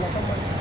仲間に。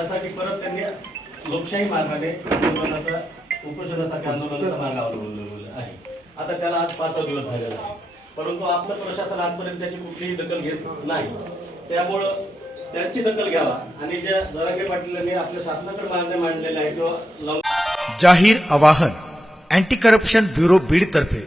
त्यासाठी परत त्यांनी लोकशाही मार्गाने आंदोलनाचा उपोषणासाठी आंदोलनाचा मार्ग अवलंबलेला आहे. आता त्याला आज पाचवा दिवस झालेला आहे. परंतु आपलं प्रशासन आजपर्यंत त्याची कुठलीही दखल घेत नाही. त्यामुळं त्यांची दखल घ्यावा आणि ज्या जरांगे पाटील आपल्या शासनाकडे मागण्या मांडलेल्या आहेत किंवा जाहीर आवाहन अँटी करप्शन ब्युरो बीडतर्फे.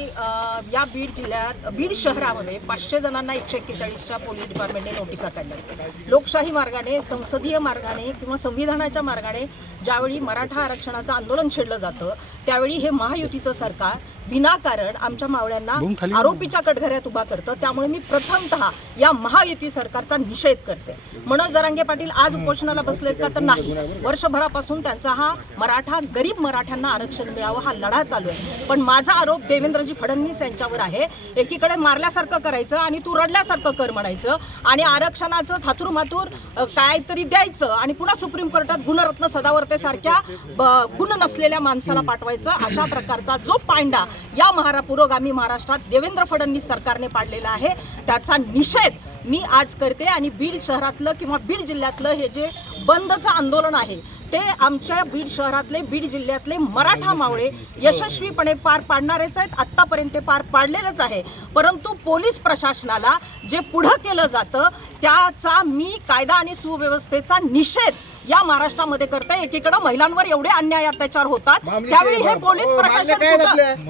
या बीड जिल्ह्यात बीड शहरामध्ये पाचशे जणांना एकशे एक्केचाळीसच्या पोलीस डिपार्टमेंटने नोटिसा काढल्या लोकशाही मार्गाने संसदीय मार्गाने किंवा संविधानाच्या मार्गाने ज्यावेळी मराठा आरक्षणाचं आंदोलन छेडलं जातं त्यावेळी हे महायुतीचं सरकार विनाकारण आमच्या मावळ्यांना आरोपीच्या कटघऱ्यात उभा करतं. त्यामुळे मी प्रथमतः या महायुती सरकारचा निषेध करते. मनोज जरांगे पाटील आज उपोषणाला बसलेत का तर नाही. वर्षभरापासून त्यांचा हा मराठा गरीब मराठ्यांना आरक्षण मिळावं हा लढा चालू आहे. पण माझा आरोप देवेंद्रजी फडणवीस यांच्यावर आहे. एकीकडे मारल्यासारखं करायचं आणि तू रडल्यासारखं कर म्हणायचं आणि आरक्षणाचं थातूरमातूर काहीतरी द्यायचं आणि पुन्हा सुप्रीम कोर्टात गुणरत्न सदावर्तेसारख्या ब- गुण नसलेल्या माणसाला पाठवायचं अशा प्रकारचा जो पांडा या महारा पुरोगामी महाराष्ट्रात देवेंद्र फडणवीस सरकारने पाडलेला आहे त्याचा निषेध मी आज करते आणि बीड शहरातलं किंवा बीड जिल्ह्यातलं हे जे बंदचं आंदोलन आहे ते आमच्या बीड शहरातले बीड जिल्ह्यातले मराठा मावळे यशस्वीपणे पार पाडणारेच आहेत आत्तापर्यंत ते पार पाडलेलंच आहे. परंतु पोलीस प्रशासनाला जे पुढं केलं जातं त्याचा मी कायदा आणि सुव्यवस्थेचा निषेध या महाराष्ट्रामध्ये करते एकीकडे महिलांवर एवढे अन्याय अत्याचार होतात त्यावेळी हे पोलीस प्रशासन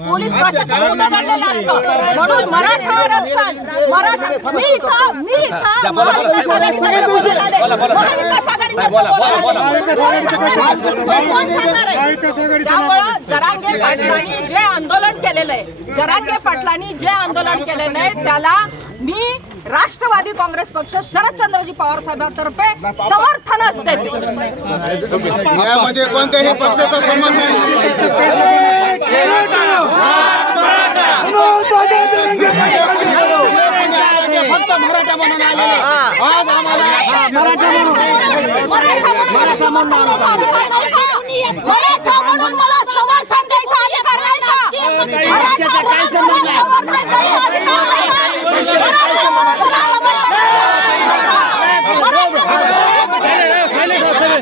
पोलीस प्रशासन कुठं दडलेलं असतं म्हणून मराठा आरक्षण मराठा मी इथं इथं महाविकास? त्यामुळं जरांगे पाटलांनी जे आंदोलन केलेलं आहे जरांगे पाटलांनी जे आंदोलन केलेलं आहे त्याला मी राष्ट्रवादी काँग्रेस पक्ष शरदचंद्रजी पवार साहेबांतर्फे समर्थनच देते. यामध्ये कोणत्याही पक्षाचा संबंध नाही. फक्त मराठा म्हणून आलेले आज आम्हाला मराठा म्हणून मराठा म्हणून मला अधिकार नाही का? मराठा म्हणून मला समर्थन द्यायचा अधिकार नाही का? मराठा म्हणून मला समर्थन द्यायचा अधिकार नाही का? मराठा म्हणून मला समर्थन द्यायचा अधिकार नाही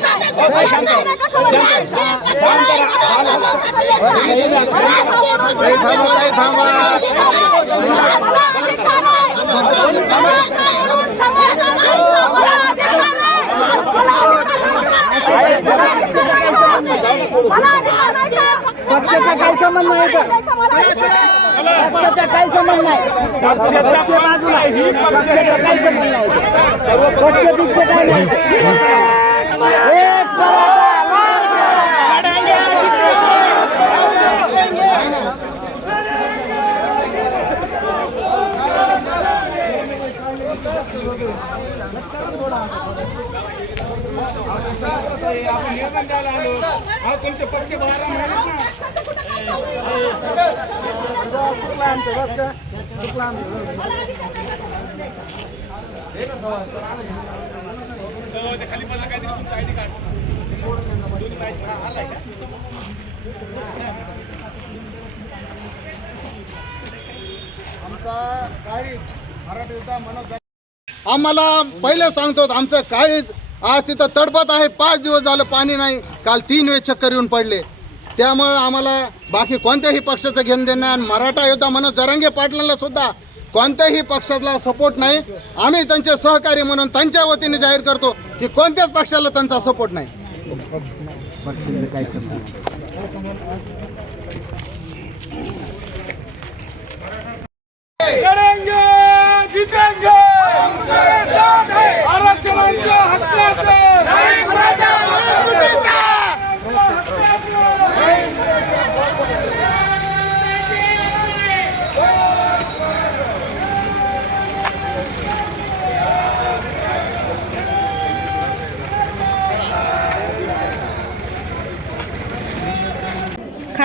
का? पक्षाचा काही संबंध नाही का पक्षाचा काही संबंध नाही. पक्ष बाजूला. पक्षाचा काही संबंध नाही. पक्ष बिक्ष काय नाही तुमचे पक्ष बाहेर आमचं बस आमचं आम्हाला पहिले सांगतो आमचं काळीच आज तिथं तडपत आहे पाच दिवस झालं पाणी नाही काल तीन वेळेस चक्कर येऊन पडले. त्यामुळं आम्हाला बाकी कोणत्याही पक्षाचं घेणं देणं आणि मराठा योद्धा म्हणून जरंगे पाटलांना सुद्धा कोणत्याही पक्षाला सपोर्ट नाही. आम्ही त्यांचे सहकारी म्हणून त्यांच्या वतीने जाहीर करतो की कोणत्याच पक्षाला त्यांचा सपोर्ट नाही.